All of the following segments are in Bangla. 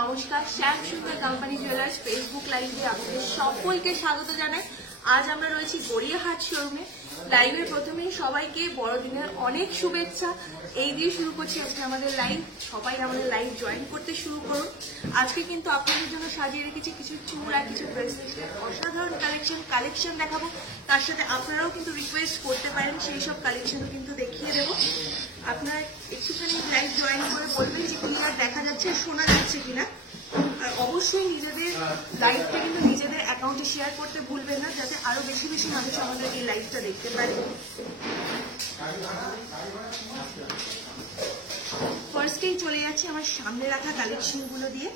নমস্কার, শ্যাম সুন্দর কোম্পানি জুয়েলার্স ফেসবুক লাইভে আপনাদের সকলকে স্বাগত জানাই। আজ আমরা রয়েছি গড়িয়াহাট শোরুমে। লাইভের প্রথমেই সবাইকে বড়দিনের অনেক শুভেচ্ছা। এই দিয়ে শুরু করছি আজকে আমাদের লাইভ। সবাই আমাদের লাইভ জয়েন করতে শুরু করুন। আজকে কিন্তু আপনাদের জন্য সাজিয়ে রেখেছি কিছু চূড়া, কিছু ব্রেসলেটের অসাধারণ কালেকশন দেখাবো। তার সাথে আপনারাও কিন্তু রিকোয়েস্ট করতে পারেন, সেই সব কালেকশনও কিন্তু দেখিয়ে দেবো। আপনারা একটুখানি লাইভ জয়েন করে বলবেন যে ক্লিয়ার দেখা যাচ্ছে, শোনা যাচ্ছে কিনা। আর অবশ্যই নিজেদের লাইভটা কিন্তু নিজেদের অ্যাকাউন্টে শেয়ার করতে ভুলবেন না, যাতে আরো বেশি বেশি মানুষ আমাদের এই লাইভটা দেখতে পারে। ফার্স্টেই চলে যাচ্ছি আমার সামনে রাখা কালেকশনগুলো দিয়ে।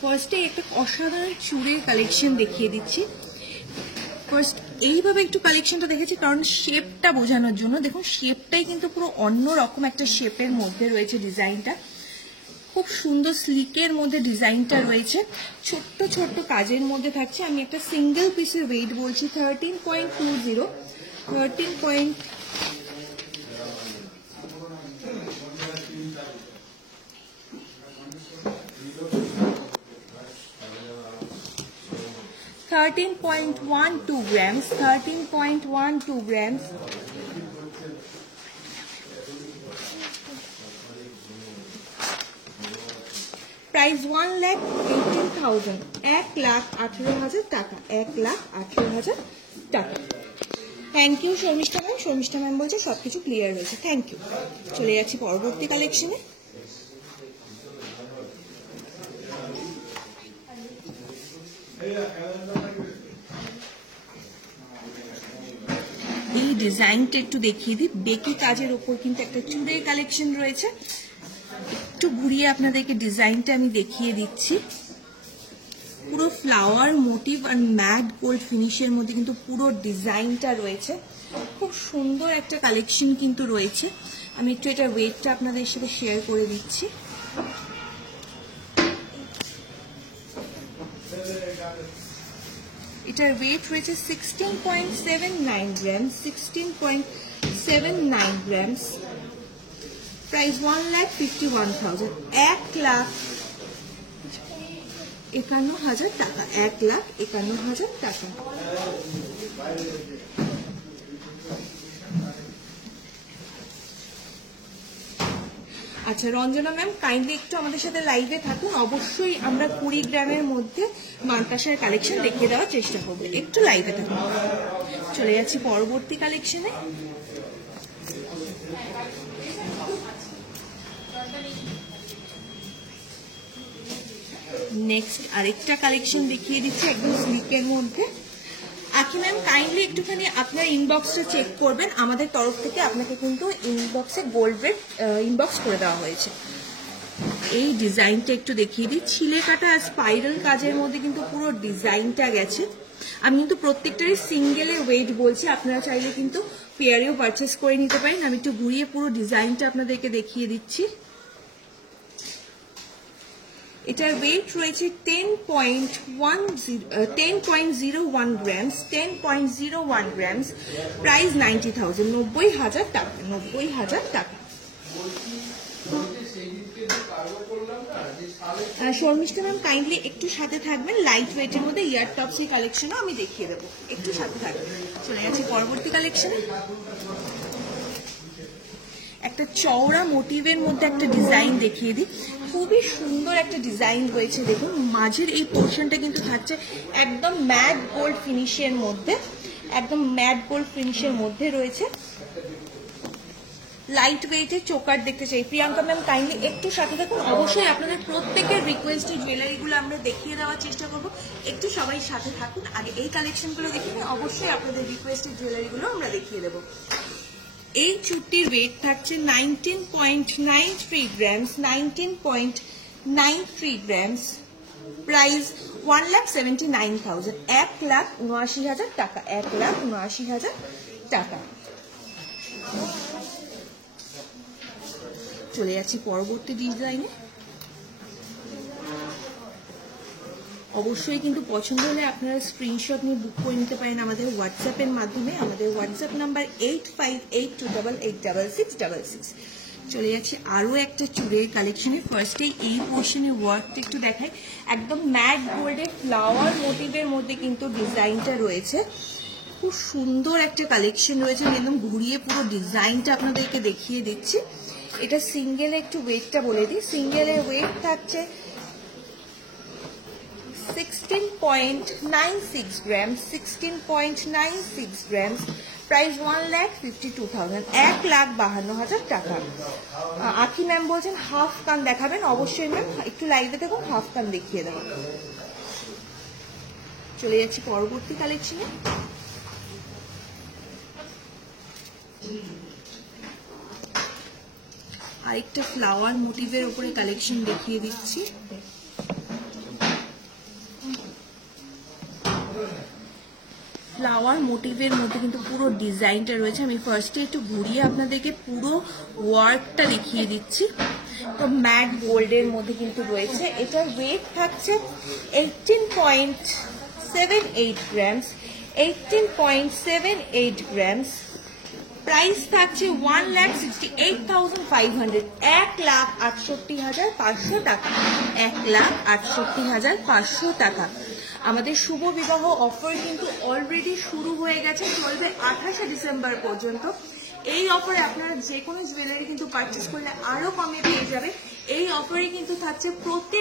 ফার্স্টে একটা অসাধারণ চুড়ির কালেকশন দেখিয়ে দিচ্ছি। ফার্স্ট এইভাবে একটু কালেকশনটা দেখেছি কারণ শেপটা বোঝানোর জন্য। দেখুন শেপটাই কিন্তু পুরো অন্য রকম একটা শেপের মধ্যে রয়েছে ডিজাইনটা, খুব সুন্দর স্লিকের মধ্যে ডিজাইনটা রয়েছে। ছোট্ট ছোট্ট কাজের মধ্যে থাকছে। আমি একটা সিঙ্গেল পিসের ওয়েট বলছি 13.20 13.12 grams, 13.12 grams. Price 1,18,000, 1,18,000 টাকা, 1,18,000 টাকা। Thank you Sharmistha ma'am. Sharmistha ma'am বলছে সবকিছু ক্লিয়ার হয়েছে, থ্যাংক ইউ। চলে যাচ্ছি পরবর্তী কালেকশনে। এই ডিজাইনটা একটু দেখিয়ে দিই। বেকি কাজের উপর কিন্তু একটা চুড়ের কালেকশন রয়েছে। একটু ঘুরিয়ে আপনাদেরকে ডিজাইনটা আমি দেখিয়ে দিচ্ছি। পুরো ফ্লাওয়ার মোটিভ আর ম্যাট গোল্ড ফিনিশের মধ্যে কিন্তু পুরো ডিজাইনটা রয়েছে। খুব সুন্দর একটা কালেকশন কিন্তু রয়েছে। আমি একটু এটা ওয়েটটা আপনাদের সাথে শেয়ার করে দিচ্ছি। এটার ওয়েট রয়েছে 16.79 গ্রাম, 16.79 গ্রামস। প্রাইস 1,51,000, 1,51,000 টাকা, 1,51,000 টাকা। আচ্ছা রঞ্জনা ম্যাম, কাইন্ডলি একটু আমাদের সাথে লাইভে থাকুন। অবশ্যই আমরা 20 গ্রামের মধ্যে মানতাসার কালেকশন দেখিয়ে দেওয়ার চেষ্টা করবো। একটু লাইভে থাকুন। চলে যাচ্ছি পরবর্তী কালেকশনে। নেক্সট আরেকটা কালেকশন দেখিয়ে দিচ্ছি একদম স্লিকের মধ্যে। আকি ম্যাম কাইন্ডলি একটুখানি আপনার ইনবক্সটা চেক করবেন। আমাদের তরফ থেকে আপনাকে কিন্তু ইনবক্সে গোল্ড রেট ইনবক্স করে দেওয়া হয়েছে। এই ডিজাইনটা একটু দেখিয়ে দিই। ছিলে কাটা আর স্পাইরাল কাজের মধ্যে কিন্তু পুরো ডিজাইনটা গেছে। আমি কিন্তু প্রত্যেকটারই সিঙ্গেলের ওয়েট বলছি, আপনারা চাইলে কিন্তু পেয়ারেও পারচেস করে নিতে পারেন। আমি একটু ঘুরিয়ে পুরো ডিজাইনটা আপনাদেরকে দেখিয়ে দিচ্ছি। এটার ওয়েট রয়েছে 10.01 গ্রামস, 10.01 গ্রামস। প্রাইস 90,000, 90,000 টাকা, 90,000 টাকা। শর্মিষ্ঠা ম্যাম কাইন্ডলি একটু সাথে থাকবেন। লাইট ওয়েটের মধ্যে ইয়ার টপসি কালেকশনও আমি দেখিয়ে দেবো, একটু সাথে থাকবেন। চলে যাচ্ছি পরবর্তী কালেকশনে। একটা চওড়া মোটিভের মধ্যে একটা ডিজাইন দেখিয়ে দিই। খুবই সুন্দর একটা ডিজাইন রয়েছে। দেখুন মাঝের এই পোর্শনটা কিন্তু থাকছে একদম ম্যাট গোল্ড ফিনিশের মধ্যে, একদম ম্যাট গোল্ড ফিনিশের মধ্যে রয়েছে। লাইট ওয়েটের চোকার দেখতে চাই। প্রিয়াঙ্কা ম্যাম কাইন্ডলি একটু সাথে থাকুন। অবশ্যই আপনাদের প্রত্যেকের রিকোয়েস্টের জুয়েলারিগুলো আমরা দেখিয়ে দেওয়ার চেষ্টা করবো। একটু সবাই সাথে থাকুন। আগে এই কালেকশনগুলো দেখিয়ে অবশ্যই আপনাদের রিকোয়েস্টের জুয়েলারিগুলো আমরা দেখিয়ে দেবো। এই চুটির ওয়েট থাকছে 19.93 গ্রামস, 19.93 গ্রামস। প্রাইস 1,79,000, 1,79,000 টাকা, 1,79,000 টাকা। চলে যাচ্ছি পরবর্তী ডিজাইনে। অবশ্যই কিন্তু পছন্দ হলে আপনারা স্ক্রিনশট নিয়ে বুক করে নিতে পারেন আমাদের হোয়াটসঅ্যাপের মাধ্যমে। আমাদের হোয়াটসঅ্যাপ নাম্বার 8582886666। চলে যাচ্ছে আরও একটা চুড়ের কালেকশনে। ফার্স্টেই এই পোর্শনের ওয়ার্কটা একটু দেখাই। একদম ম্যাট গোল্ডের ফ্লাওয়ার মোটিভের মধ্যে কিন্তু ডিজাইনটা রয়েছে। খুব সুন্দর একটা কালেকশন রয়েছে। আমি একদম ঘুরিয়ে পুরো ডিজাইনটা আপনাদেরকে দেখিয়ে দিচ্ছি। এটা সিঙ্গেলে একটু ওয়েটটা বলে দিই। সিঙ্গেলের ওয়েট থাকছে 16.96 গ্রাম, 16.96 গ্রাম। প্রাইস 1,52,000, 1,52,000 টাকা। আখি ম্যাম বলছেন হাফ কান দেখাবেন। অবশ্যই ম্যাম, একটু লাইভে দেখুন, হাফ কান দেখিয়ে দেবো। চলে যাচ্ছি পরবর্তী কালেকশনে। আরেকটা ফ্লাওয়ার মোটিভের উপরে কালেকশন দেখিয়ে দিচ্ছি। ফ্লাওয়ার মোটিভের মধ্যে কিন্তু পুরো ডিজাইনটা রয়েছে। আমি ফার্স্টে একটু ঘুরিয়ে আপনাদেরকে পুরো ওয়ার্কটা দেখিয়ে দিচ্ছি। তো ম্যাট গোল্ডের মধ্যে কিন্তু রয়েছে। এটার ওয়েট থাকছে 18.78 গ্রামস, 18.78 গ্রামস। প্রাইস থাকছে 1,68,500, 1,68,500 টাকা, 1,68,500 টাকা। আমাদের শুভ বিবাহ অফার কিন্তু অলরেডি শুরু হয়ে গেছে, চলবে 28শে ডিসেম্বর পর্যন্ত। এই অফারে আপনারা যে কোনো জুয়েলারি কিন্তু পারচেস করলে আরো কমে পেয়ে যাবে। এই অফারে কিন্তু থাকছে প্রতি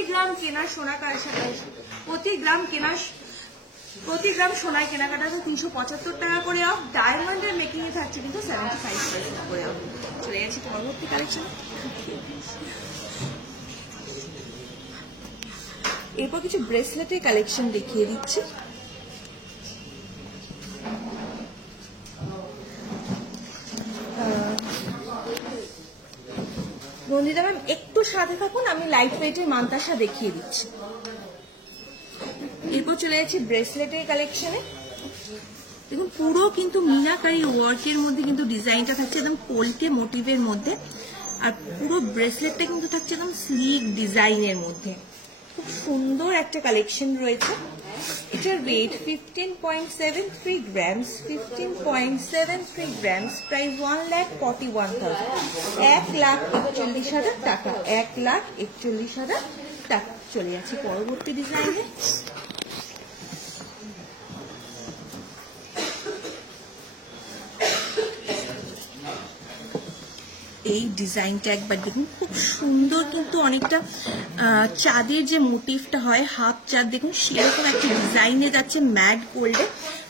গ্রাম সোনায় কেনাকাটাতে 375 টাকা করে অফ। ডায়মন্ডের মেকিং এ থাকছে কিন্তু 75% করে অফ। চলে যাচ্ছি পরবর্তী কালেকশন। এরপর কিছু ব্রেসলেটের কালেকশন দেখিয়ে দিচ্ছি। রঞ্জিতা ম্যাম একটু সাথে থাকুন, আমি লাইট ওয়েটের মান্তাসা দেখিয়ে দিচ্ছি। এরপর চলে যাচ্ছি ব্রেসলেটের কালেকশনে। দেখুন পুরো কিন্তু মিনাকারি ওয়ার্কের মধ্যে কিন্তু ডিজাইনটা থাকছে একদম পোলকে মোটিভের মধ্যে। আর পুরো ব্রেসলেটটা কিন্তু থাকছে একদম স্লিক ডিজাইনের মধ্যে। খুব সুন্দর একটা কালেকশন রয়েছে। এটার ওয়েট 15.73 গ্রামস, 15.73 গ্রামস। প্রাইস 1,41,000, 1,41,000 টাকা, 1,41,000 টাকা। চলে যাচ্ছি পরবর্তী ডিজাইনে। এই ডিজাইনটা একবার দেখুন, খুব সুন্দর কিন্তু অনেকটা চাঁদের যে মোটিভটা হয় হাফ চাঁদ, দেখুন সেরকম একটা ডিজাইনে যাচ্ছে ম্যাট গোল্ডে।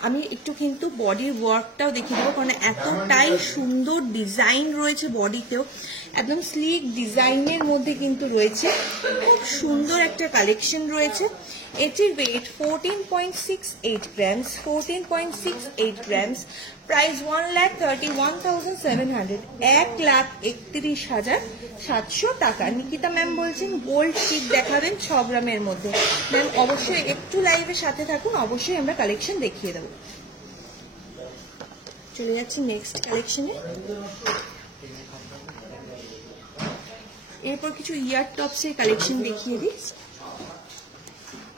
আমি একটু কিন্তু বডির ওয়ার্কটাও দেখিয়ে দেবো, কারণ এতটাই সুন্দর ডিজাইন রয়েছে বডিতেও। একদম স্লিক ডিজাইনের মধ্যে কিন্তু রয়েছে। খুব সুন্দর একটা কালেকশন রয়েছে। এটির ওয়েট 14.68 গ্রামস, 14.68 গ্রামস। প্রাইস 1,31,700, 1,31,700 টাকা। নিকিতা ম্যাম বলছেন গোল্ড শিট দেখাবেন 6 গ্রামের মধ্যে। ম্যাম অবশ্যই একটু লাইভের সাথে থাকুন, অবশ্যই আমরা কালেকশন দেখিয়ে দেবো। চলে যাচ্ছি নেক্সট কালেকশনে। এরপর কিছু ইয়ার টপসের কালেকশন দেখিয়ে দিই।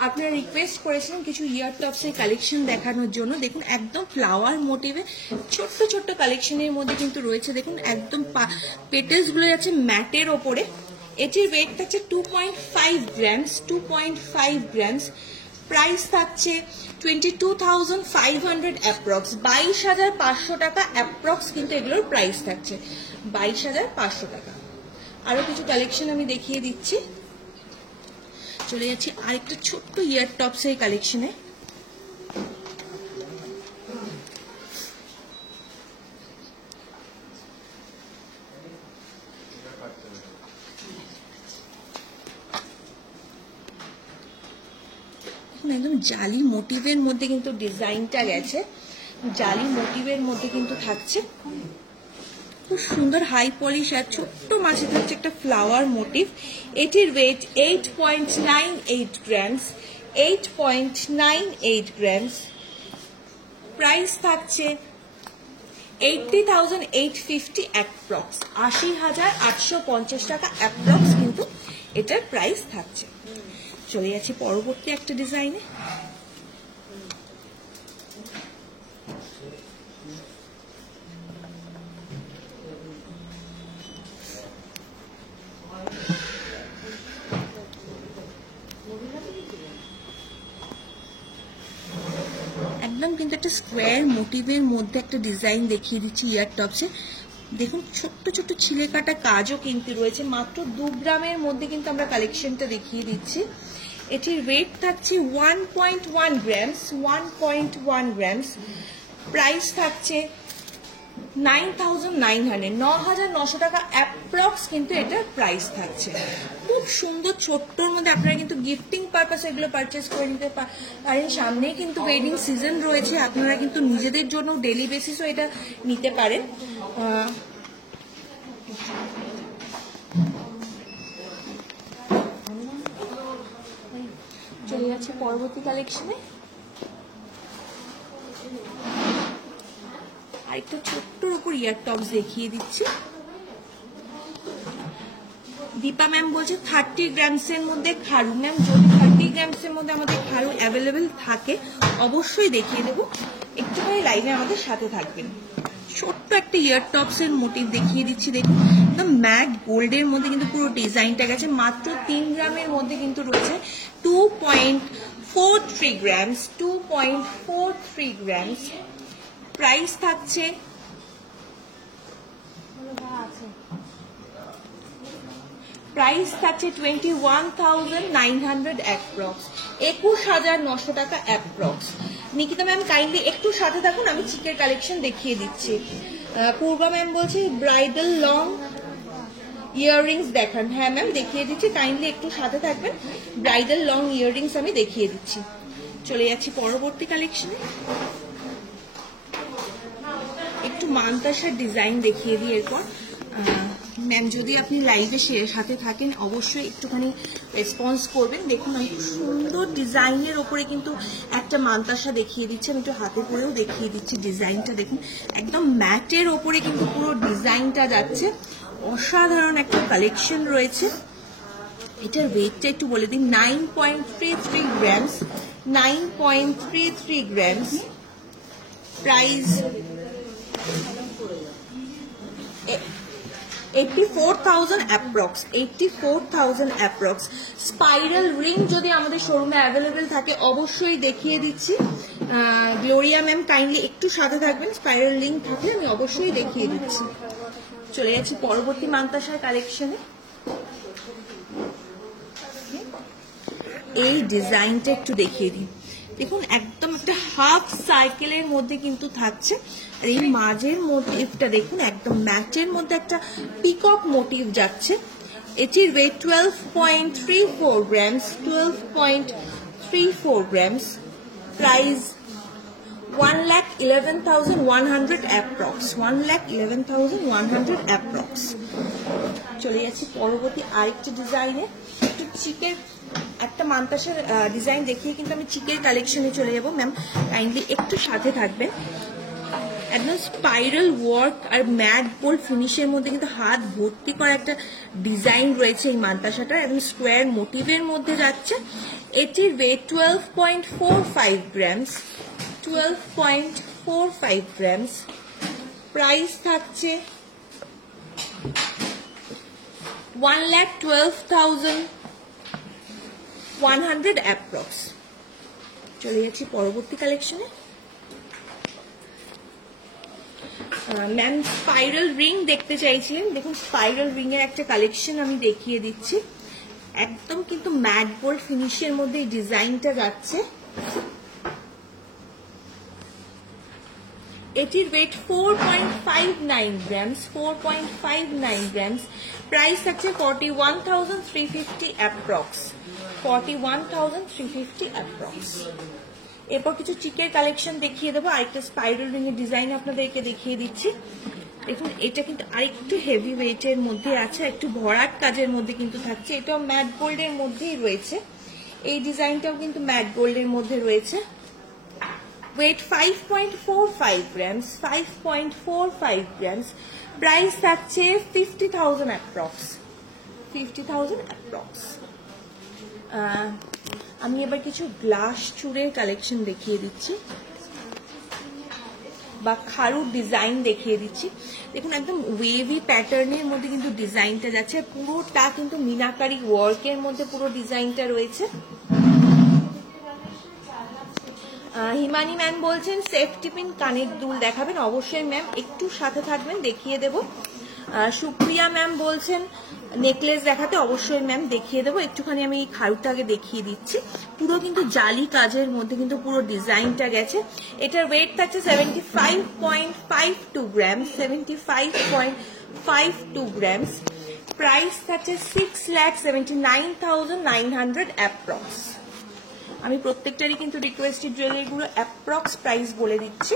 আপনারা রিকোয়েস্ট করেছিলেন কিছু ইয়ার টপসের কালেকশন দেখানোর জন্য। দেখুন একদম ফ্লাওয়ার মোটিভে ছোট্ট ছোট্ট কালেকশনের মধ্যে কিন্তু রয়েছে। দেখুন একদম পেটেলস গুলো যাচ্ছে ম্যাটের ওপরে। এটির ওয়েট থাকছে 2.5 গ্রামস, 2.5 গ্রামস। প্রাইস থাকছে 22,500 অ্যাপ্রক্স, 22,500 টাকা অ্যাপ্রক্স কিন্তু এগুলোর প্রাইস থাকছে 22,500 টাকা। আরো কিছু কালেকশন আমি দেখিয়ে দিচ্ছি। চলে যাচ্ছি আরেকটা ছোট্ট ইয়ার টপসের কালেকশনে। একদম জালি মোটিভের মধ্যে কিন্তু ডিজাইনটা গেছে, জালি মোটিভের মধ্যে কিন্তু থাকছে। খুব সুন্দর হাই পলিশ আর ছোট্ট মাঝে থাকছে একটা ফ্লাওয়ার মোটিভ। এটির ওয়েট 8.98 গ্রামস, 8.98 গ্রামস। প্রাইস থাকছে 80,850 অ্যাপ্রক্স, 80,850 টাকা অ্যাপ্রক্স কিন্তু এটার প্রাইস থাকছে। চলে যাচ্ছি পরবর্তী একটা ডিজাইনে। একদম কিন্তু একটা স্কোয়ার মোটিভের মধ্যে একটা ডিজাইন দেখিয়ে দিচ্ছি ইয়ার টপসে। দেখুন ছোট্ট ছোট্ট ছিলে কাটা কাজও কিন্তু রয়েছে, মাত্র 2 গ্রামের মধ্যে কিন্তু আমরা কালেকশনটা দেখিয়ে দিচ্ছি। এটির ওয়েট থাকছে 1.1 গ্রামস, 1.1 গ্রামস। প্রাইস থাকছে 9,900 টাকা অ্যাপ্রক্স কিন্তু এটার প্রাইস থাকছে। খুব সুন্দর ছোট্টর মধ্যে আপনারা কিন্তু গিফটিং পারপাসে এগুলো পারচেস করে নিতে পারেন। সামনেই কিন্তু ওয়েডিং সিজন রয়েছে, আপনারা কিন্তু নিজেদের জন্য ডেলি বেসিসও এটা নিতে পারেন। চলে যাচ্ছে পরবর্তী কালেকশনে। আরেকটা ছোট্টর উপর ইয়ার টপস দেখিয়ে দিচ্ছি। দীপা ম্যাম বলছে 30 গ্রামসের মধ্যে খারু। ম্যাম যদি 30 গ্রামসের মধ্যে আমাদের খারু অ্যাভেলেবেল থাকে অবশ্যই দেখিয়ে দেবো, একটুখানি লাইনে আমাদের সাথে থাকবেন। ছোট্ট একটা ইয়ার টপসের মোটিভ দেখিয়ে দিচ্ছি। দেখুন একদম ম্যাট গোল্ডের মধ্যে কিন্তু পুরো ডিজাইনটা গেছে, মাত্র 3 গ্রামের মধ্যে কিন্তু রয়েছে। 2.43 গ্রামস, 2.43 গ্রামস। প্রাইস থাকছে প্রাইস থাকছে 21,900 অ্যাপ্রক্স, 21,900 টাকা অ্যাপ্রক্স। নিকিতা ম্যাম কাইন্ডলি একটু সাথে থাকুন, আমি চিকের কালেকশন দেখিয়ে দিচ্ছি। পূর্বা ম্যাম বলছে ব্রাইডাল লং ইয়াররিংস দেখান। হ্যাঁ ম্যাম দেখিয়ে দিচ্ছি, কাইন্ডলি একটু সাথে থাকবেন। ব্রাইডাল লং ইয়াররিংস আমি দেখিয়ে দিচ্ছি। চলে যাচ্ছি পরবর্তী কালেকশনে। একটু মানতাসার ডিজাইন দেখিয়ে দিই এরপর। ম্যাম যদি আপনি লাইভে সাথে থাকেন অবশ্যই একটুখানি রেসপন্স করবেন। দেখুন আমি সুন্দর ডিজাইনের ওপরে কিন্তু একটা মানতাসা দেখিয়ে দিচ্ছি, আমি একটু হাতে করেও দেখিয়ে দিচ্ছি ডিজাইনটা। দেখুন একদম ম্যাটের ওপরে কিন্তু পুরো ডিজাইনটা যাচ্ছে, অসাধারণ একটা কালেকশন রয়েছে। এটার ওয়েটটা একটু বলে দিন, 9.33 grams, 9.33 grams. Price 84,000 approx, 84,000 approx. Spiral ring যদি আমাদের শোরুমে অ্যাভেলেবেল থাকে অবশ্যই দেখিয়ে দিচ্ছি। গ্লোরিয়া ম্যাম কাইন্ডলি একটু সাথে থাকবেন, স্পাইরাল রিং থাকলে আমি অবশ্যই দেখিয়ে দিচ্ছি। চলে যাচ্ছি পরবর্তী মানতাসার কালেকশনে। এই ডিজাইনটা একটু দেখিয়ে দিই। দেখুন একদম একটা হাফ সাইকেলের মধ্যে কিন্তু থাকছে, আর এই মাঝের মোটিভটা দেখুন একদম ম্যাটের মধ্যে একটা পিকক মোটিভ যাচ্ছে। এটির weight 12.34 grams, 12.34 grams. Price 1,11,100 approx, 1,11,100 approx. চলে যাচ্ছি পরবর্তী আরেকটা ডিজাইনে। একটু চিকের একটা মানতাসার ডিজাইন দেখিয়ে কিন্তু আমি চিকের কালেকশনে চলে যাবো। ম্যাম কাইন্ডলি একটু সাথে থাকবেন। একদম স্পাইরাল ওয়ার্ক আর ম্যাট গোল্ড ফিনিশের মধ্যে কিন্তু হাত ভর্তি করা একটা ডিজাইন রয়েছে এই মানতাসাটার, একদম স্কোয়ার মোটিভের মধ্যে যাচ্ছে। এটির ওয়েট 12.45 গ্রামস, 12.45 গ্রামস। প্রাইস থাকছে 1,12,100 অ্যাপ্রক্স। চলে যাচ্ছি পরবর্তী কালেকশনে। ম্যাম স্পাইরাল রিং দেখতে চাইছিলেন, দেখুন স্পাইরাল রিং এর একটা কালেকশন আমি দেখিয়ে দিচ্ছি। একদম কিন্তু ম্যাট গোল্ড ফিনিশের মধ্যে এই ডিজাইনটা যাচ্ছে। এটির ওয়েট 4.59 গ্রামস, 4.59 গ্রামস। প্রাইস থাকছে 41,350 অ্যাপ্রক্স, 41,350 অ্যাপ্রক্স। এরপর কিছু চিকের কালেকশন দেখিয়ে দেবো। আরেকটা স্পাইরাল রিং এর ডিজাইন আপনাদেরকে দেখিয়ে দিচ্ছি। দেখুন এটা কিন্তু আরেকটু হেভি ওয়েটের মধ্যে আছে, একটু ভরাট কাজের মধ্যে কিন্তু থাকছে। এটাও ম্যাট গোল্ডের মধ্যেই রয়েছে, এই ডিজাইনটাও কিন্তু ম্যাট গোল্ডের মধ্যে রয়েছে। Wait 5.45 grams, 5.45 grams. প্রাইস থাকছে 50,000 অ্যাপ্রক্স, 50,000 অ্যাপ্রক্স। আমি এবার কিছু গ্লাস চুড়ের কালেকশন দেখিয়ে দিচ্ছি বা খারুর ডিজাইন দেখিয়ে দিচ্ছি। দেখুন একদম ওয়েভি প্যাটার্নের মধ্যে কিন্তু ডিজাইনটা যাচ্ছে, পুরোটা কিন্তু মিনাকারি ওয়ার্কের মধ্যে পুরো ডিজাইনটা রয়েছে। হিমানি ম্যাম বলছেন সেফটি পিন কানের দুল দেখাবেন, অবশ্যই ম্যাম একটু সাথে থাকবেন দেখিয়ে দেব। সুপ্রিয়া ম্যাম বলছেন নেকলেস দেখাতে, অবশ্যই ম্যাম দেখিয়ে দেবো। একটুখানি আমি এই খারুটা আগে দেখিয়ে দিচ্ছি, পুরো কিন্তু জালি কাজের মধ্যে কিন্তু পুরো ডিজাইনটা গেছে। এটার ওয়েট থাকছে 75.52 গ্রামস, 75.52 গ্রামস। প্রাইস থাকছে 6,79,900 অ্যাপ্রক্স। আমি প্রত্যেকটারই কিন্তু রিকোয়েস্টেড জুয়েলারিগুলো অ্যাপ্রক্স প্রাইস বলে দিচ্ছি।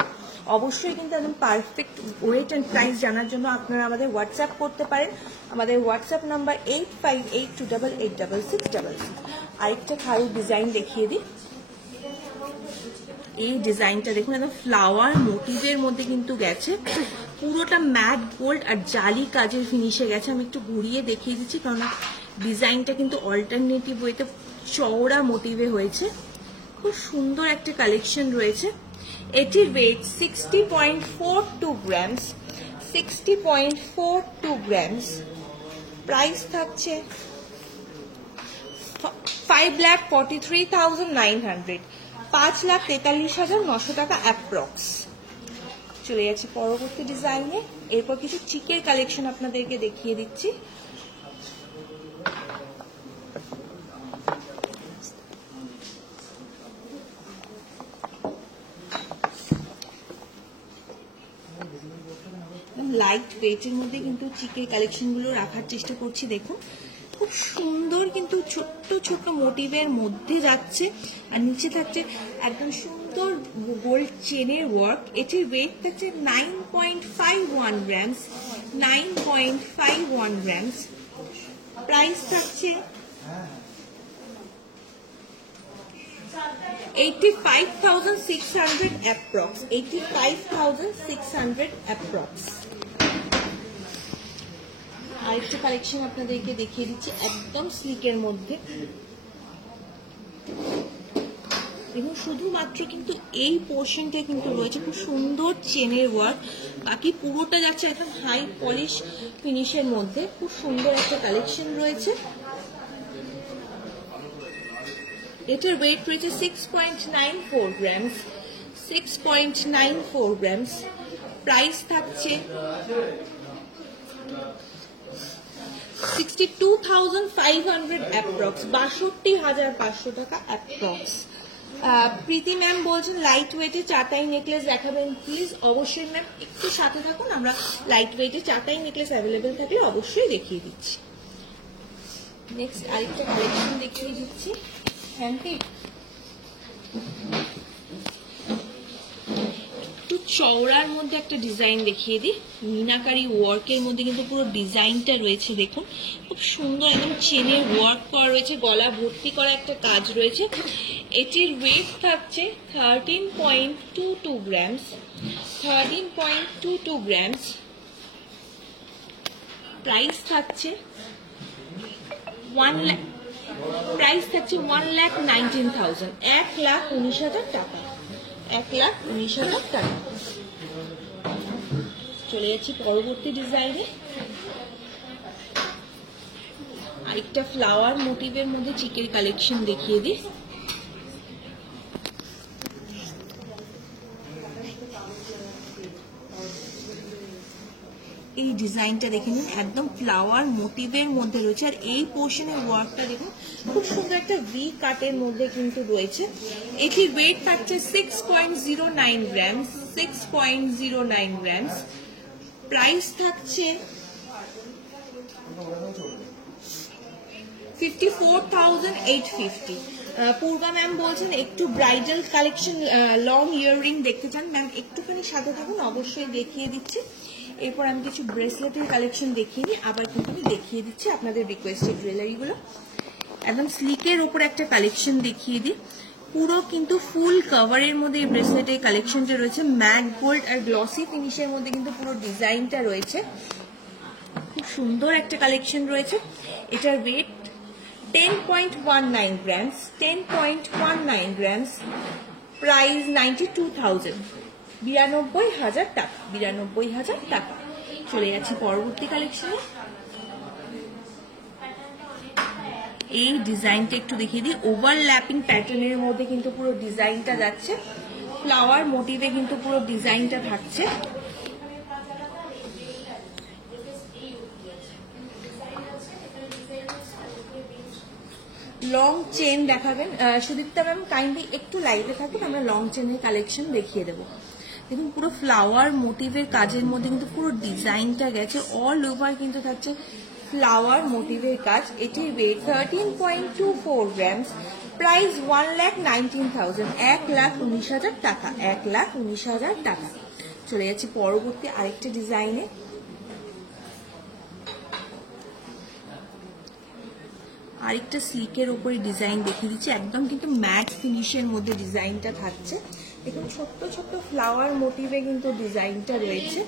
অবশ্যই কিন্তু একদম পারফেক্ট ওয়েট অ্যান্ড প্রাইস জানার জন্য আপনারা আমাদের হোয়াটসঅ্যাপ করতে পারেন। আমাদের হোয়াটসঅ্যাপ নাম্বার 8582886666। আরেকটা খারু ডিজাইন দেখিয়ে দিই। এই ডিজাইনটা দেখুন একদম ফ্লাওয়ার মোটিভের মধ্যে কিন্তু গেছে, পুরোটা ম্যাট গোল্ড আর জালি কাজের ফিনিশে গেছে। আমি একটু ঘুরিয়ে দেখিয়ে দিচ্ছি কারণ ডিজাইনটা কিন্তু অল্টারনেটিভ ওয়েতে চওড়া মোটিভে হয়েছে, খুব সুন্দর একটা কালেকশন রয়েছে। এটির ওয়েট 60.42 গ্রামস, 60.42 গ্রামস। প্রাইস থাকছে 5,43,900, 5,43,900 টাকা অ্যাপ্রক্স। চলে যাচ্ছে পরবর্তী ডিজাইনে। এরপর কিছু চিকের কালেকশন আপনাদেরকে দেখিয়ে দিচ্ছি। লাইট ওয়েটের মধ্যে কিন্তু চিকের কালেকশনগুলো রাখার চেষ্টা করছি। দেখুন খুব সুন্দর কিন্তু ছোট্ট ছোট্ট মোটিভের মধ্যে যাচ্ছে, আর নিচে থাকছে একদম সুন্দর গোল্ড চেনের ওয়ার্ক। এটির ওয়েট থাকছে 9.51 গ্রামস, 9.51 গ্রামস। প্রাইস থাকছে 85,600 অ্যাপ্রক্স, 85,600 অ্যাপ্রক্স। আরেকটা কালেকশন আপনাদেরকে দেখিয়ে দিচ্ছি একদম স্লিকের মধ্যে। এবং শুধুমাত্র কিন্তু এই পোর্শনটা কিন্তু রয়েছে খুব সুন্দর চেনের ওয়ার্ক, বাকি পুরোটা যাচ্ছে একদম হাই পলিশ ফিনিশের মধ্যে। খুব সুন্দর একটা কালেকশন রয়েছে। এটার ওয়েট রয়েছে 6.94 গ্রামস, 6.94 গ্রামস। প্রাইস থাকছে 62,500 অ্যাপ্রক্স, 62,500 টাকা অ্যাপ্রক্স। প্রীতি ম্যাম বলছেন লাইট ওয়েটে চাটাই নেকলেস দেখাবেন প্লিজ। অবশ্যই ম্যাম একটু সাথে থাকুন, আমরা লাইট ওয়েটে চাটাই নেকলেস অ্যাভেলেবেল থাকলে অবশ্যই দেখিয়ে দিচ্ছি। নেক্সট আরেকটা কালেকশন দেখিয়ে দিচ্ছি। একটু চওড়ার মধ্যে একটা ডিজাইন দেখিয়ে দিই। মিনাকারি ওয়ার্কের মধ্যে কিন্তু পুরো ডিজাইনটা রয়েছে। দেখুন খুব সুন্দর একদম চেনের ওয়ার্ক করা রয়েছে, গলা ভর্তি করা একটা কাজ রয়েছে। এটির ওয়েট থাকছে 13.22 গ্রামস, 13.22 গ্রামস। প্রাইস থাকছে 1,19,000, 1,19,000 টাকা, 1,19,000 টাকা। চলে যাচ্ছি পরবর্তী ডিজাইনে। আরেকটা ফ্লাওয়ার মোটিভের মধ্যে চিকের কালেকশন দেখিয়ে দিই। এই ডিজাইনটা দেখে নিন, একদম ফ্লাওয়ার মোটিভের মধ্যে রয়েছে, আর এই পোর্শনের ওয়ার্কটা দেখুন খুব সুন্দর একটা ভি কাটের মধ্যে কিন্তু রয়েছে। এটির ওয়েট থাকছে 6.09 গ্রামস, 6.09 গ্রামস। প্রাইস থাকছে 54,850। পূর্বা ম্যাম বলছেন একটু ব্রাইডাল কালেকশন লং ইয়াররিং দেখতে চান। ম্যাম একটুখানি সাথে থাকুন, অবশ্যই দেখিয়ে দিচ্ছি। এরপর আমি কিছু ব্রেসলেটের কালেকশন দেখিয়ে দিই, আবার কিন্তু আমি দেখিয়ে দিচ্ছি আপনাদের রিকোয়েস্টেড জুয়েলারিগুলো। একদম স্লিকের ওপর একটা কালেকশন দেখিয়ে দিই, পুরো কিন্তু ফুল কভারের মধ্যে এই ব্রেসলেটের কালেকশনটা রয়েছে। ম্যাট গোল্ড আর গ্লসি ফিনিশের মধ্যে কিন্তু পুরো ডিজাইনটা রয়েছে, খুব সুন্দর একটা কালেকশন রয়েছে। এটার ওয়েট 10.19 grams, 10.19 grams, price 92,000, 92,000 টাকা, 92,000 টাকা। চলে যাচ্ছি পরবর্তী কালেকশনে। এই ডিজাইনটা একটু দেখিয়ে দিই, ওভারল্যাপিং প্যাটার্নের মধ্যে কিন্তু পুরো ডিজাইনটা যাচ্ছে, ফ্লাওয়ার মোটিভে কিন্তু পুরো ডিজাইনটা থাকছে। লং চেন দেখাবেন সুদীপ্তা ম্যাম, কাইন্ডলি একটু লাইভে থাকুন, আমরা লং চেনের কালেকশন দেখিয়ে দেবো। দেখুন পুরো ফ্লাওয়ার মোটিভের কাজের মধ্যে কিন্তু পুরো ডিজাইনটা গেছে, অল ওভার কিন্তু থাকছে ফ্লাওয়ার মোটিভের কাজ। এটির ওয়েট 13.24 গ্রামস, প্রাইস 1,19,000, 1,19,000 টাকা, 1,19,000 টাকা। চলে যাচ্ছি পরবর্তী আরেকটা ডিজাইনে। আরেকটা সিল্কের উপরে ডিজাইন দেখিয়ে দিচ্ছি, একদম কিন্তু ম্যাট ফিনিশের মধ্যে ডিজাইনটা থাকছে। দেখুন ছোট্ট ছোট্ট ফ্লাওয়ার মোটিভে কিন্তু ডিজাইনটা রয়েছে,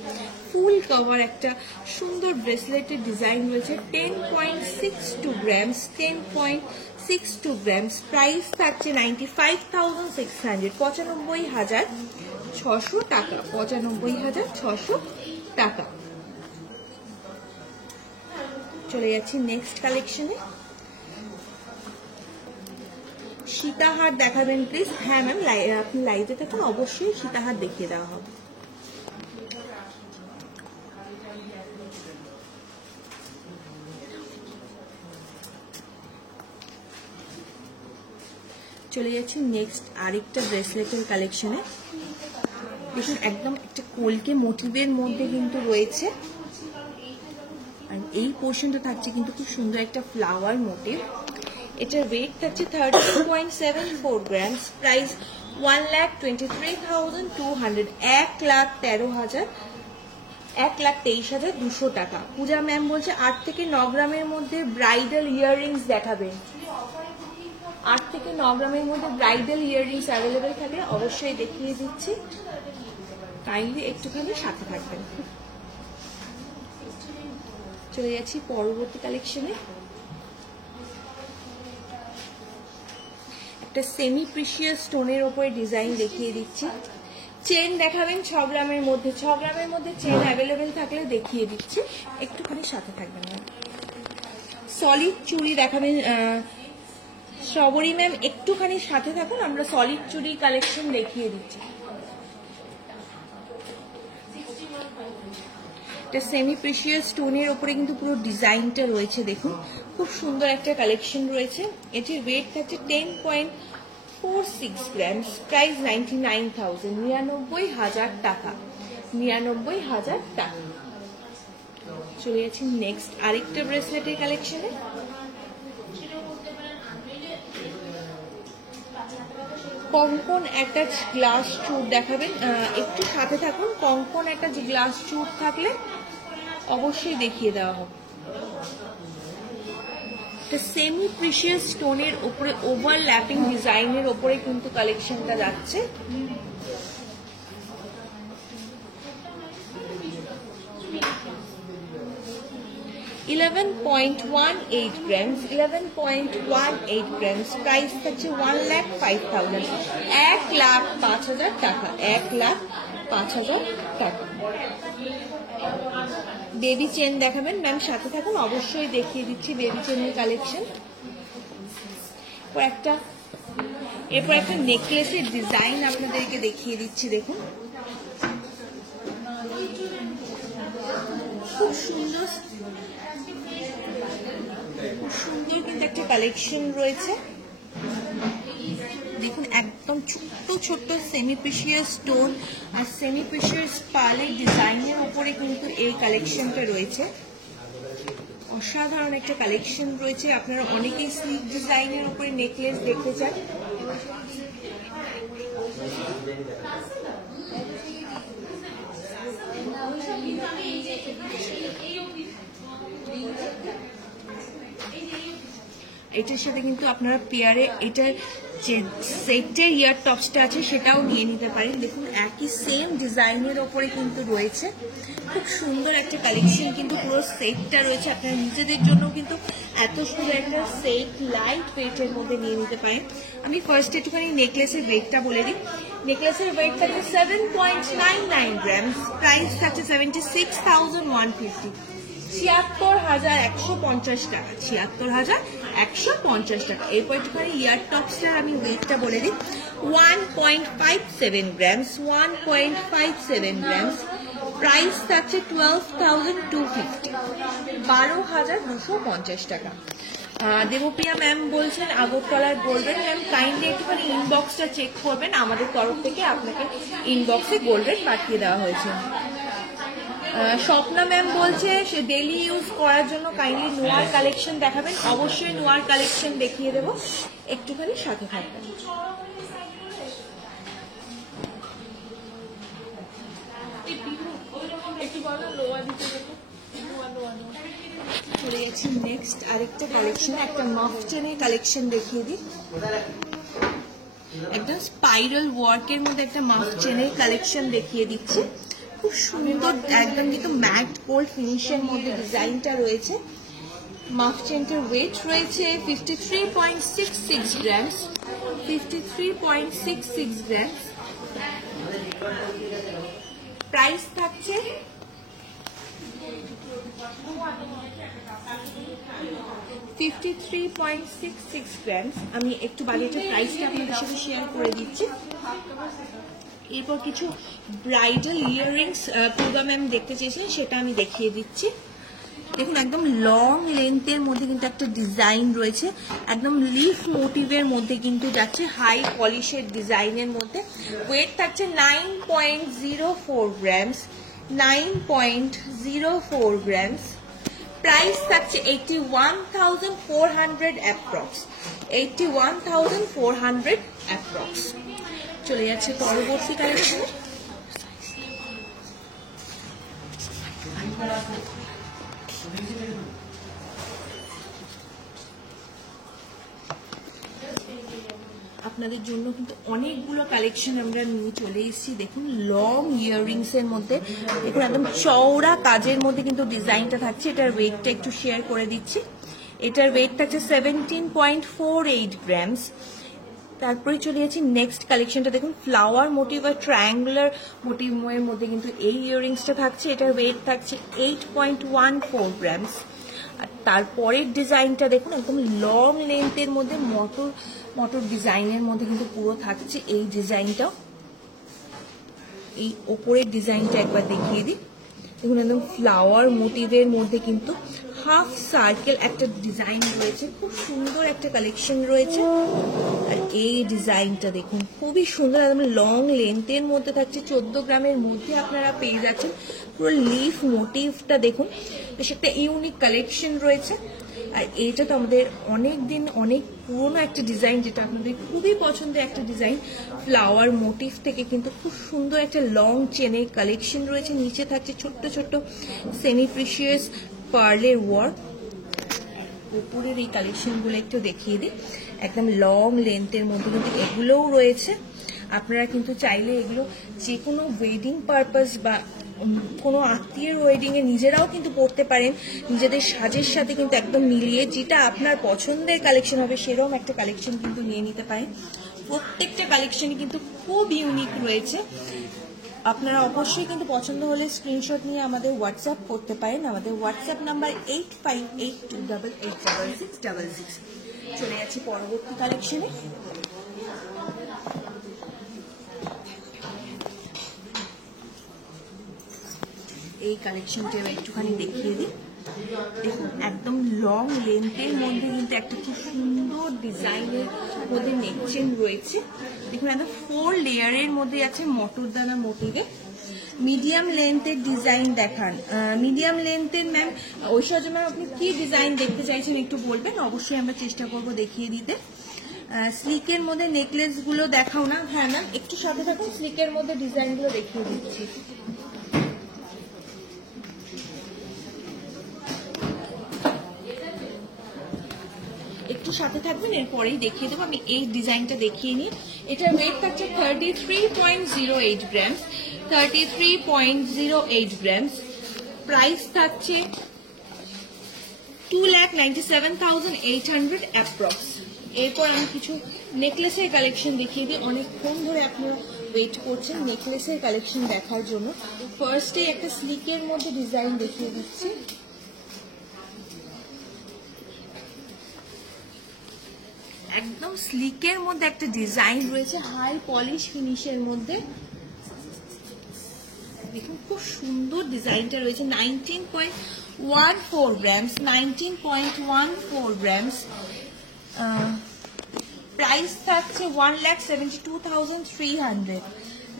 ফুল কভার একটা সুন্দর ব্রেসলেটের ডিজাইন রয়েছে। 10.62 গ্রামস, 10.62 গ্রামস, প্রাইস থাকছে 95,600, 95,600 টাকা, 95,600 টাকা। চলে যাচ্ছি নেক্সট কালেকশনে। সীতাহার দেখাবেন প্লিজ। হ্যাঁ ম্যাম, আপনি লাইভে থাকুন, অবশ্যই সীতাহার দেখিয়ে দেওয়া হবে। চলে যাচ্ছি নেক্সট আরেকটা ব্রেসলেটের কালেকশনে। দেখুন একদম একটা কলকে মোটিভের মধ্যে কিন্তু রয়েছে, আর এই পোর্শনটা থাকছে কিন্তু খুব সুন্দর একটা ফ্লাওয়ার মোটিভ। এটার ওয়েট থাকছে 13.74 গ্রামস, প্রাইস 1,23,200, 1,23,200 টাকা। পূজা ম্যাম বলছে 8 থেকে 9 গ্রামের মধ্যে ব্রাইডাল ইয়াররিংস দেখাবেন। 8 থেকে 9 গ্রামের মধ্যে ব্রাইডাল ইয়াররিংস অ্যাভেলেবেল থাকলে অবশ্যই দেখিয়ে দিচ্ছি, কাইন্ডলি একটুখানি সাথে থাকবেন। চলে যাচ্ছি পরবর্তী কালেকশনে। একটা সেমি প্রিশিয়াস স্টোনের ওপরে ডিজাইন দেখিয়ে দিচ্ছি। চেন দেখাবেন 6 গ্রামের মধ্যে, 6 গ্রামের মধ্যে চেন অ্যাভেলেবেল থাকলে দেখিয়ে দিচ্ছি, একটুখানি সাথে থাকবেন। সলিড চুড়ি দেখাবেন শ্রবরী ম্যাম, একটুখানি সাথে থাকুন, আমরা সলিড চুড়ি কালেকশন দেখিয়ে দিচ্ছি। একটা সেমি প্রিশিয়াস স্টোনের ওপরে কিন্তু পুরো ডিজাইনটা রয়েছে, দেখুন খুব সুন্দর একটা কালেকশন রয়েছে। এটির ওয়েট থাকছে 10.46 গ্রামস, প্রাইস 99,000, 99,000 টাকা, 99,000 টাকা। চলে যাচ্ছি নেক্সট আরেকটা ব্রেসলেটের কালেকশনে। কঙ্কন একটা গ্লাস চুট দেখাবেন, একটু সাথে থাকুন। কঙ্কন একটা গ্লাস চুট থাকলে অবশ্যই দেখিয়ে দেওয়া হবে। সেমি প্রিশিয়াস স্টোনের উপরে ওভারল্যাপিং ডিজাইনের উপরে কিন্তু কালেকশনটা যাচ্ছে। $11.18 grams, 11.18 grams, প্রাইস থাকছে 1,05,000, 1,05,000 টাকা, 1,05,000 টাকা। বেবি চেন দেখাবেন ম্যাম, সাথে থাকুন, অবশ্যই দেখিয়ে দিচ্ছি বেবি চেনের কালেকশন। এরপর একটা নেকলেসের ডিজাইন আপনাদেরকে দেখিয়ে দিচ্ছি। দেখুন খুব সুন্দর কিন্তু একটা কালেকশন রয়েছে। দেখুন একদম ছোট্ট ছোট্ট সেমি প্রিশিয়াস স্টোন আর সেমি প্রিশিয়াস পার্লের ডিজাইনের উপরে কিন্তু এই কালেকশনটা রয়েছে। অসাধারণ একটা কালেকশন রয়েছে। আপনারা অনেকেই সিল্ক ডিজাইনের উপরে নেকলেস দেখতে চান। এটার সাথে কিন্তু আপনারা পেয়ারে এটার যে সেটের ইয়ার টপসটা আছে সেটাও নিয়ে নিতে পারেন। দেখুন একই সেম ডিজাইনের ওপরে কিন্তু রয়েছে, খুব সুন্দর একটা কালেকশন কিন্তু পুরো সেটটা রয়েছে। আপনারা নিজেদের জন্য কিন্তু এত সুন্দর একটা সেট লাইট ওয়েটের মধ্যে নিয়ে নিতে পারেন। আমি ফার্স্ট একটুখানি নেকলেসের ওয়েটটা বলে দিই। নেকলেসের ওয়েট থাকছে 7.99 গ্রামস, প্রাইস থাকছে 76,150, 76,150 টাকা, 76,150 টাকা। এরপর একটুখানি ইয়ার টপসটার আমি ওয়েটটা বলে দিই। 1.57 গ্রামস, 1.57 গ্রামস, প্রাইস থাকছে 12,250, 12,250 টাকা। দেবপ্রিয়া ম্যাম বলছেন আগরতলার গোল্ডেন। ম্যাম কাইন্ডলি একটুখানি ইনবক্সটা চেক করবেন, আমাদের তরফ থেকে আপনাকে ইনবক্সে গোল্ডেন পাঠিয়ে দেওয়া হয়েছে। স্বপ্না ম্যাম বলছে সে ডেইলি ইউজ করার জন্য কাইন্ডলি নোয়ার কালেকশন দেখাবেন। অবশ্যই নোয়ার কালেকশন দেখিয়ে দেবো, একটুখানি সাথে থাকবেন। চলে গেছি নেক্সট আরেকটা কালেকশন, একটা মাফ চেনের কালেকশন দেখিয়ে দিই। একদম স্পাইরাল ওয়ার্কের মধ্যে একটা মাফ চেনের কালেকশন দেখিয়ে দিচ্ছি, খুব সুন্দর একদম কিন্তু ম্যাট গোল্ড ফিনিশের মধ্যে ডিজাইনটা রয়েছে। মাফ চেনটার ওয়েট রয়েছে 53.66 গ্রামস, 53.66 গ্রামস, প্রাইস থাকছে 53.66 গ্রামস। আমি একটু বাড়িতে প্রাইসটা আপনাদের সাথে শেয়ার করে দিচ্ছি। এরপর কিছু ব্রাইডাল ইয়াররিংস পূর্বা ম্যাম দেখতে চেয়েছিলেন, সেটা আমি দেখিয়ে দিচ্ছি। দেখুন একদম লং লেন্থের মধ্যে কিন্তু একটা ডিজাইন রয়েছে, একদম লিফ মোটিভের মধ্যে কিন্তু যাচ্ছে, হাই পলিশের ডিজাইনের মধ্যে। ওয়েট থাকছে 9.04 গ্রামস, 9.04 গ্রামস, প্রাইস থাকছে 81,400 অ্যাপ্রক্স, 81,400 অ্যাপ্রক্স। চলে যাচ্ছে পরবর্তী কালেকশন। আপনাদের জন্য কিন্তু অনেকগুলো কালেকশন আমরা নিয়ে চলে এসেছি। দেখুন লং ইয়াররিংস এর মধ্যে, দেখুন একদম চওড়া কাজের মধ্যে কিন্তু ডিজাইনটা থাকছে। এটার ওয়েটটা একটু শেয়ার করে দিচ্ছি। এটার ওয়েট থাকছে 17.48 গ্রামস। তারপরে চলে যাচ্ছি নেক্সট কালেকশনটা। দেখুন ফ্লাওয়ার মোটিভ আর ট্রায়াঙ্গুলার মোটিভের মধ্যে কিন্তু এই ইয়াররিংসটা থাকছে। এটার ওয়েট থাকছে 8.14 গ্রামস। আর তারপরের ডিজাইনটা দেখুন একদম লং লেন্থের মধ্যে মটর ডিজাইনের মধ্যে কিন্তু পুরো থাকছে এই ডিজাইনটাও। এই ওপরের ডিজাইনটা একবার দেখিয়ে দিই। দেখুন একদম ফ্লাওয়ার মোটিভের মধ্যে কিন্তু হাফ সার্কেল একটা ডিজাইন রয়েছে, খুব সুন্দর একটা কালেকশন রয়েছে। আর এই ডিজাইনটা দেখুন খুবই সুন্দর, একদম লং লেন্থের মধ্যে থাকছে, 14 গ্রামের মধ্যে আপনারা পেয়ে যাচ্ছেন। পুরো লিফ মোটিভটা দেখুন, বেশ একটা ইউনিক কালেকশন রয়েছে। আর এইটা তো আমাদের অনেক পুরনো একটা ডিজাইন, যেটা আপনাদের খুবই পছন্দের একটা ডিজাইন। ফ্লাওয়ার মোটিভ থেকে কিন্তু খুব সুন্দর একটা লং চেনের কালেকশন রয়েছে। নিচে থাকছে ছোট্ট ছোট্ট সেমি প্রিশিয়াস পার্লের ওয়ার্ক। উপরের এই কালেকশনগুলো একটু দেখিয়ে দিই। একদম লং লেন্থের মধ্যে কিন্তু এগুলোও রয়েছে। আপনারা কিন্তু চাইলে এগুলো যে কোনো ওয়েডিং পারপাস বা কোনো আত্মীয়ের ওয়েডিংয়ে নিজেরাও কিন্তু পড়তে পারেন, নিজেদের সাজের সাথে কিন্তু একদম মিলিয়ে যেটা আপনার পছন্দের কালেকশন হবে সেরকম একটা কালেকশন কিন্তু নিয়ে নিতে পারেন। প্রত্যেকটা কালেকশনই কিন্তু খুব ইউনিক রয়েছে। আপনারা অবশ্যই কিন্তু পছন্দ হলে স্ক্রিনশট নিয়ে আমাদের হোয়াটসঅ্যাপ করতে পারেন। আমাদের হোয়াটসঅ্যাপ নাম্বার 8582886666। চলে যাচ্ছি পরবর্তী কালেকশনে। এই কালেকশনটা একটুখানি দেখিয়ে দিই। দেখুন একদম লং লেন্থের মধ্যে কিন্তু একটা খুব সুন্দর ডিজাইনের মধ্যে নেক চেন রয়েছে। দেখুন একদম 4 লেয়ারের মধ্যে আছে মটরদানা মোটিভে। মিডিয়াম লেন্থের ডিজাইন দেখান। মিডিয়াম লেন্থের ম্যাম ঐশ্বর্য ম্যাম আপনি কি ডিজাইন দেখতে চাইছেন একটু বলবেন, অবশ্যই আমরা চেষ্টা করব দেখিয়ে দিতে। স্লিকের মধ্যে নেকলেস গুলো দেখাও না। হ্যাঁ ম্যাম একটু সাথে থাকুন, স্লিকের মধ্যে ডিজাইন গুলো দেখিয়ে দিচ্ছি। একটু সাথে থাকবেন, এরপরেই দেখিয়ে দেবো। আমি এই ডিজাইনটা দেখিয়ে নিই। এটার ওয়েট থাকছে 33.08 গ্রাম, 33.08 গ্রাম। প্রাইস থাকছে 2,97,800 অ্যাপ্রক্স। এরপর আমি কিছু নেকলেসের কালেকশন দেখিয়ে দিই। অনেকক্ষণ ধরে আপনারা ওয়েট করছেন নেকলেসের কালেকশন দেখার জন্য। ফার্স্টে একটা স্লিকের মধ্যে ডিজাইন দেখিয়ে দিচ্ছি। একদম স্লিকের মধ্যে একটা ডিজাইন রয়েছে, হাই পলিশ ফিনিশের মধ্যে। দেখুন খুব সুন্দর ডিজাইনটা রয়েছে। 19.14 গ্রামস, 19.14 গ্রামস। প্রাইস থাকছে 1,72,300।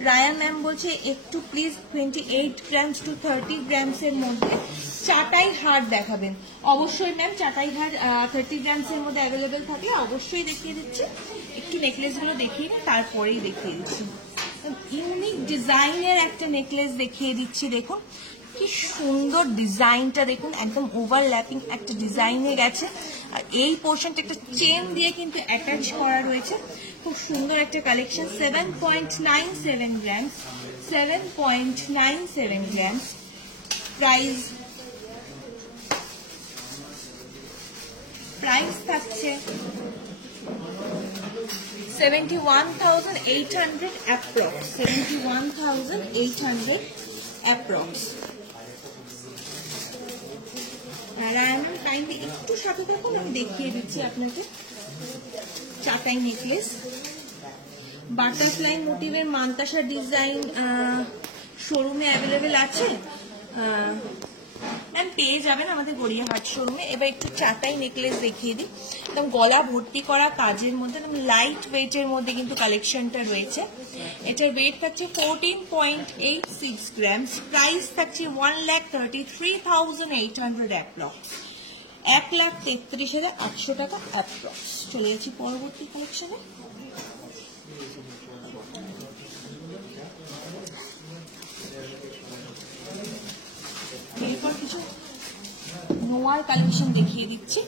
রায়া ম্যাম বলছে একটু প্লিজ 28 গ্রামস টু 30 গ্রামসের মধ্যে চাটাই হার দেখাবেন। অবশ্যই ম্যাম, চাটাই হার 30 গ্রামসের মধ্যে অ্যাভেলেবেল থাকলে অবশ্যই দেখিয়ে দিচ্ছি। একটু নেকলেসগুলো দেখিয়ে নিই, তারপরেই দেখিয়ে দিচ্ছি। ইউনিক ডিজাইনের একটা নেকলেস দেখিয়ে দিচ্ছি। দেখুন কি সুন্দর ডিজাইনটা, দেখুন একদম ওভারল্যাপিং একটা ডিজাইনে গেছে। আর এই পোর্শনটা একটা চেন দিয়ে কিন্তু অ্যাটাচ করা রয়েছে। খুব সুন্দর একটা কালেকশন। 7.97 grams, 7.97 grams. প্রাইস থাকছে 71,800 অ্যাপ্রক্স, 71,800 অ্যাপ্রক্স। কাইন্ডলি একটু সাথে থাকুন, আমি দেখিয়ে দিচ্ছি আপনাকে। চাটাই নেকলেস, বাটারফ্লাই মোটিভের মান্তাসা ডিজাইন শোরুমে অ্যাভেলেবেল আছে ম্যাম, পেয়ে যাবেন আমাদের গড়িয়াহাট শোরুমে। এবার একটু চাটাই নেকলেস দেখিয়ে দিই। একদম গলা ভর্তি করা কাজের মধ্যে, একদম লাইট ওয়েটের মধ্যে কিন্তু কালেকশনটা রয়েছে। এটার ওয়েট থাকছে 14.86 গ্রামস। প্রাইস থাকছে 1,33,800 অ্যাপ্রক্স, 1,33,800 টাকা অ্যাপ্রক্স। চলে যাচ্ছি পরবর্তী কালেকশনে। এরপর কিছু নোয়ার কালেকশন দেখিয়ে দিচ্ছি।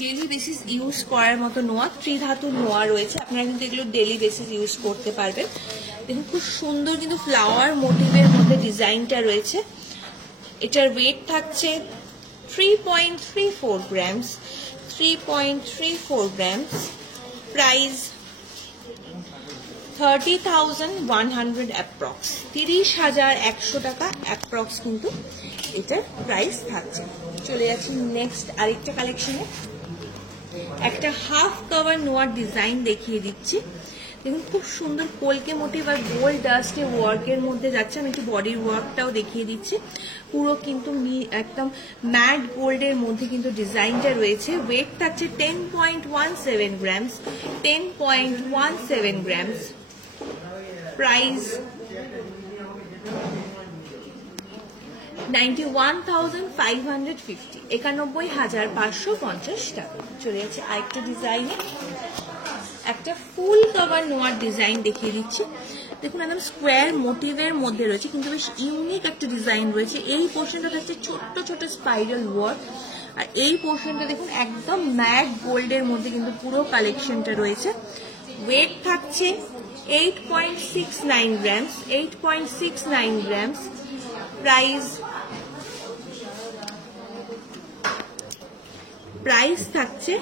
ডেলি বেসিস ইউজ করার মতো নোয়া, ত্রিধাতুর নোয়া রয়েছে। আপনারা কিন্তু এগুলো ডেলি বেসিস ইউজ করতে পারবেন। দেখুন খুব সুন্দর কিন্তু ফ্লাওয়ার মোটিভের মধ্যে ডিজাইনটা রয়েছে। এটার ওয়েট থাকছে 3.34 গ্রামস, 3.34 গ্রামস। প্রাইস 30,100 অ্যাপ্রক্স, 30,100 টাকা অ্যাপ্রক্স কিন্তু এটার প্রাইস থাকছে। চলে যাচ্ছি নেক্সট আরেকটা কালেকশনে। একটা হাফ কভার নোয়ার ডিজাইন দেখিয়ে দিচ্ছি। দেখুন খুব সুন্দর কলকে মোটিভ আর গোল্ড ডাস্টে ওয়ার্কের মধ্যে যাচ্ছে। আমি একটু বডির ওয়ার্কটাও দেখিয়ে দিচ্ছি। পুরো কিন্তু একদম ম্যাট গোল্ডের মধ্যে কিন্তু ডিজাইনটা রয়েছে। ওয়েট থাকছে 10.17 গ্রামস, 10.17 গ্রামস। প্রাইস 91,550, 91,550 টাকা। চলে যাচ্ছে আরেকটা ডিজাইনে। একটা ফুল কভার নোয়ার ডিজাইন দেখিয়ে দিচ্ছি। দেখুন একদম স্কোয়ার মোটিভের মধ্যে রয়েছে, কিন্তু বেশ ইউনিক একটা ডিজাইন রয়েছে। এই পোর্শনটা থাকছে ছোট্ট ছোট স্পাইরাল ওয়ার্ক, আর এই পোর্শনটা দেখুন একদম ম্যাট গোল্ডের মধ্যে কিন্তু পুরো কালেকশনটা রয়েছে। ওয়েট থাকছে 8.69 গ্রামস, 8.69 গ্রামস। প্রাইস থাকছে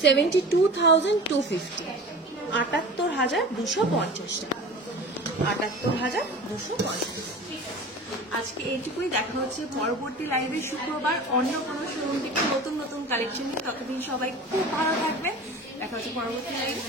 72,250, 78,250 টাকা, 78,250। আজকে এইটুকুই, দেখা হচ্ছে পরবর্তী লাইভে শুক্রবার অন্য কোনো শোরুম থেকে নতুন নতুন কালেকশন নিয়ে। ততদিন সবাই খুব ভালো থাকবেন। দেখা হচ্ছে পরবর্তী লাইভে।